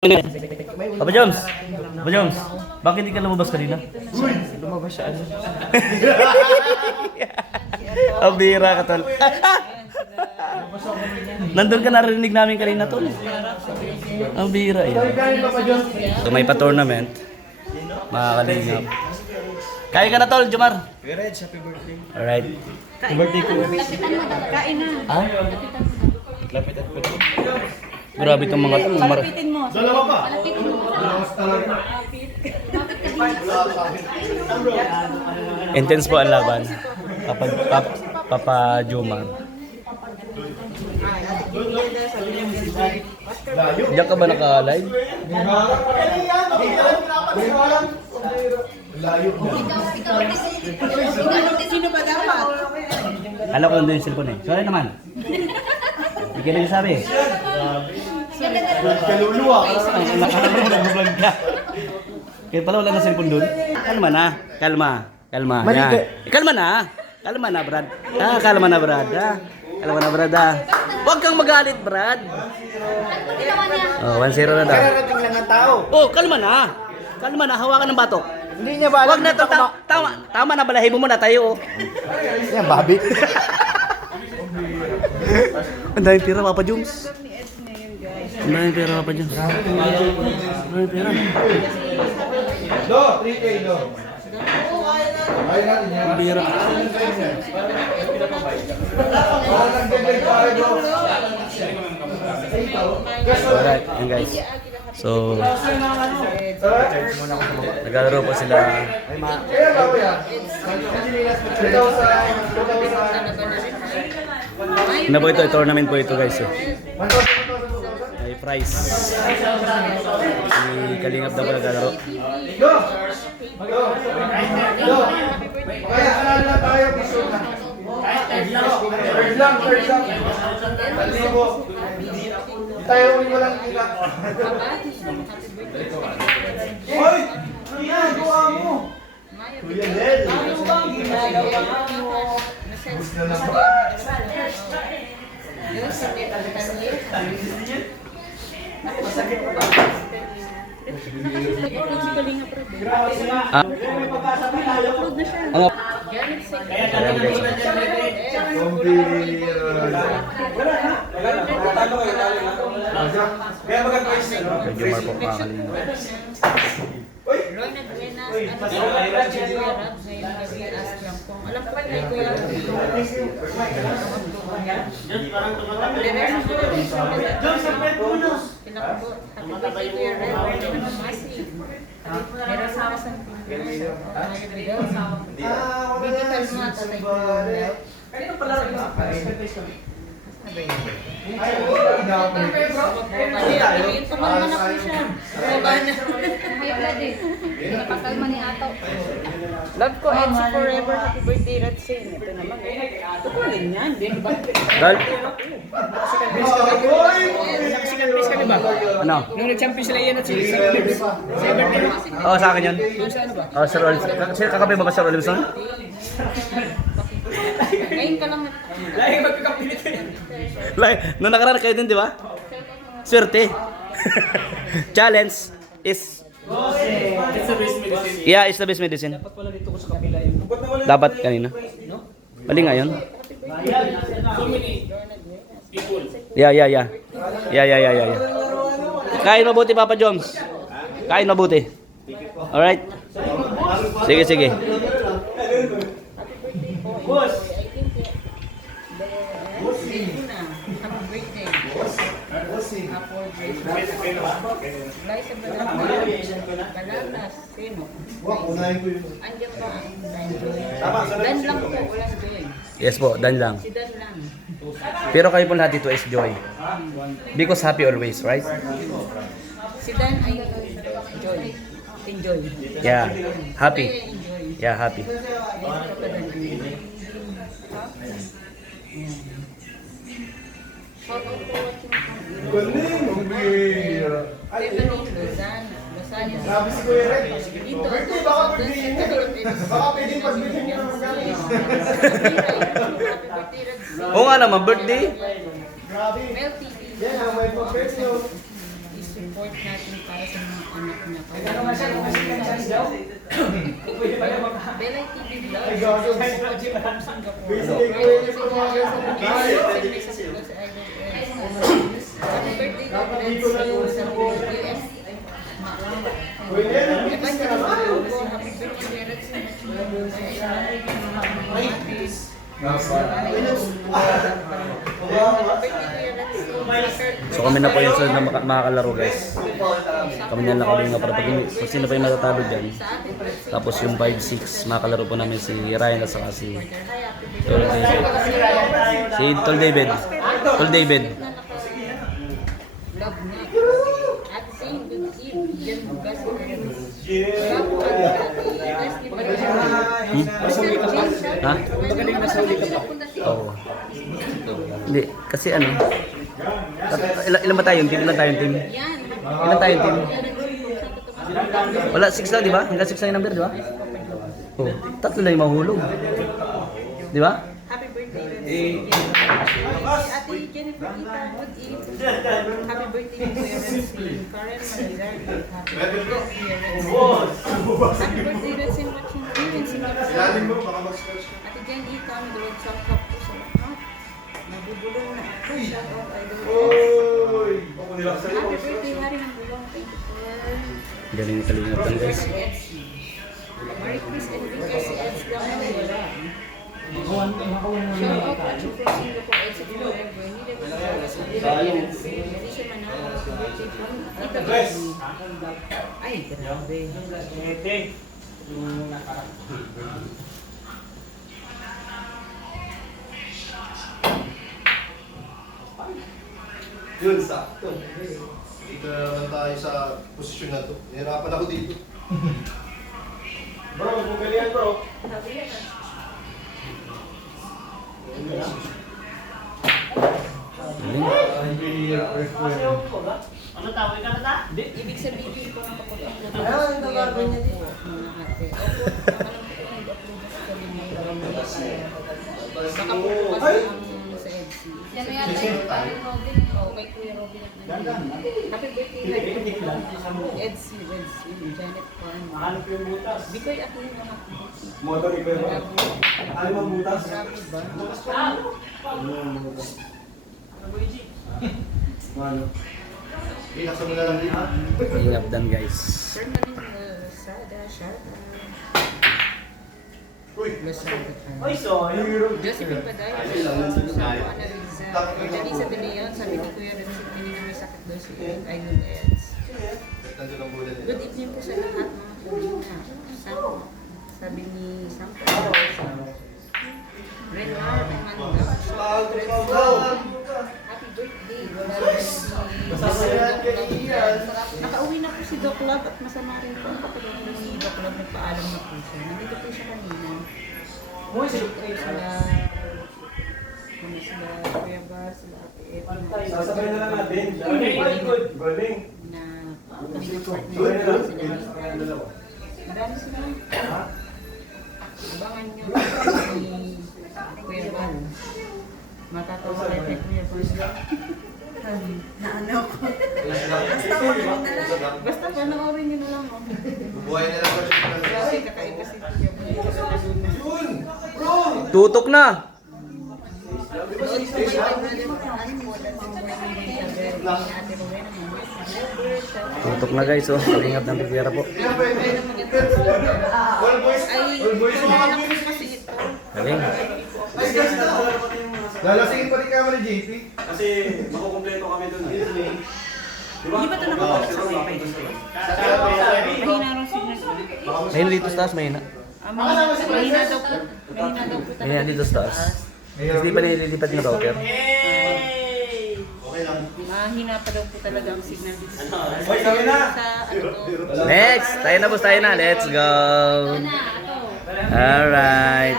Papa Joms! Papa Joms! Bakit hindi ka lumabas kanina? Lumabas siya ano? Ang bira ka, tol. Nandun ka, narinig namin kanina, tol. Ang bira eh. So may pa-tournament. Makakalingap. Kaya ka na, tol, Jomar. Reg, happy birthday. Alright. Happy birthday ko. Kain na. Ha? Lapitan ko. Grabe itong mga ito. Palapitin mo. Dalawa pa. Palapitin mo. Intense po ang laban. Papa Jomar. Diyan ka ba naka-live? Sino ba dapat? Alam ko nandun yung cellphone eh. Sorry naman. Hindi ka nagsasabi. Kaluluwa. Nag-vlog ka. Kaya pala wala na cellphone dun. Kalma na. Kalma. Kalma. Yan. Kalma na. Kalma na, Brad. Kalma na, Brad. Kalma na, Brad. Huwag kang magalit, Brad. Oh, 1-0 na daw. Kararating lang ang tao. Oh, kalma na. Kalma na. Hawakan ng batok. Hindi niya ba alam? Huwag na to. Tama na, balahibo mo na tayo. Yan, babi. Ang daming pera, Papa Joms. Ang daming pera, Papa Joms. Ang daming pera. Do, 3K, do. Ayun natin yan. Ang bira. Alright, yan guys. So, naglalaro po sila. Ano po ito? Tournament po ito guys. May prize. Si Kalingap daw po naglalaro. Kaya alala na tayo, gusto na. Third lang. Talibo. Tayo walang kita. Hoy! Ano yan? Gawa mo! Kuya Del! Ano bang ginagawa mo? Gusto na ba? Masakit pa ba? Ano? Kaya magag-voice na. Medyo Mar po makakalina. Alam ko kay Kuya. Happy birthday to your red. Pero sama sa Bibitan mo at tatay ko. Kanino pala rin sa Ito mo naman ako siya. May blood eh. Napakalma ni Ato. Love ko, Edsi forever. Happy birthday, Ratsin. Ito naman. Ito ko rin yan. Di ba? Dal? Second place kami ba? Ano? Nung nag-champion sila yan at sila. Oo, sa akin yan. Yung sa ano ba? Oh, Sir Oliver. Kakape ba ba Sir Oliver? Ngayon ka lang. Lagi magkakapilit yan. Nung nakaraan kayo din, di ba? Swerte. Challenge is... It's the best medicine. Yeah, it's the best medicine. Dapat pala dito ko sa kapila yun. Dapat kanina. Mali nga yun. So many people. Yeah. Kain mabuti, Papa Joms. Kain mabuti. Alright. Sige. Boss. Happy birthday. Guys, sa Balatas. Sino? Andiyan pa ang Dan lang po, walang joy. Yes po, dan lang. Si Dan lang. Pero kayo po lahat dito is joy. Because happy always, right? Si Dan ay joy. Enjoy. Yeah, happy. Enjoy. Yeah, happy. Grabe si Kuya Red. Birthday, baka birthday niya. Baka pwedeng pagbigyan niya ng magaling. Oo nga naman, birthday. Grabe. Mel TV. Yan ang may pag-birthday. Is support support natin para sa mga anak na Belay TV Vlog. Watching from Singapore. Happy birthday to Brad sa US. Happy birthday So kami na po yung sunod na makakalaro guys. Kami na lang kami nga para pag sino pa yung matatalo dyan. Tapos yung 5-6 makakalaro po namin si Ryan at saka si Tol David. Si Tol David. Tol David. Love na. At saying good evening. Yan bukas. Ha? Oo. Hindi, kasi ano? Ilan ba tayong team? Ilan tayong team? Ilan tayong team? Wala, 6 lang, di ba? Hanggang 6 lang yung number, di ba? Oh, 3 lang yung mahulog. Di ba? Happy birthday, Ate Jennifer Ita, good evening. Happy birthday to Renzi. Karen Manazar, happy birthday, Renzi. Happy birthday, Renzi, watching TV in Singapore. Ate Jen Ita, nagawag sa cup po sa lahat. Nabubulong na ako. Shout out, idol. Happy birthday, Hari ng Bulong. Thank you for Galing ni Kalingap guys. Merry Christmas and Vikas si Eds lang ang wala. Shout out watching from Singapore, Eds forever. Hindi na wala sa Philippines. Hindi siya manalo. Happy birthday from Tita Baby. Ay, grabe. Yun, sakto. Dito naman tayo sa posisyon na to. Nahirapan ako dito. Bro, magpapalian bro. Ibig sabihin ko na kapag upload ko sa gagawin niya din. Mga ate. Baka po kasi ang sa EDC. Yan mo yata yung parang Robin. Oo, kay Kuya Robin. Happy birthday na EDC, Janet Farm. Bikoy ako yung mga Motor repair ba? Ano bang butas? grabe ba? Ano? Ilaksan mo na lang dito. Kalingap dan guys. Permanent Lazada, shout out. Uy! Lazada. Ay, sorry. Josephine Padayo, Ana Riza, Organiza de Leon, sabi ni Kuya Renzi, hindi na may sakit daw si Idol Eds. Nandun ang bulan nila. Good evening po sa lahat mga Kulina. Sabi ni Sampo. Renard Amanda. Happy birthday. Nakauwi na po si Doc Love at masama rin po ang kapatid ni Doc Love. Nagpaalam na po siya. Nandito po siya kanina. Sila Kuya Bas, sila Ate Epi. Sasabay na lang natin. Galing. Na sila Mr. Marami sila. Abangan nyo si Kuya Bal. Matatawa kayo kay Kuya Bal. Naano ko. Basta panoorin nyo na lang. Buhay na lang. Kasi kakaiba si Kuya Bal. Tutok na! Doon sa may pagkakas po at Ate Rowena. Tutok na guys, oh. Kalingap ng Riviera po. All boys. Ay, All boys. alam ko kasi ito. Galing. Lalasingin pa rin kama ni JP. Kasi makukumpleto kami dun. Hindi ba ito nakapagod sa wifi? Mahina raw signal. Mahina dito sa taas, mahina. Mahina daw po. Mahina daw po Mahina dito sa taas. Tapos di pa nililipat yung router. Okay lang. Mahina pa daw po talaga ang signal dito sa taas. Hoy, kami na! Sa ano to? Next! Tayo na boss, tayo na. Let's go! Alright.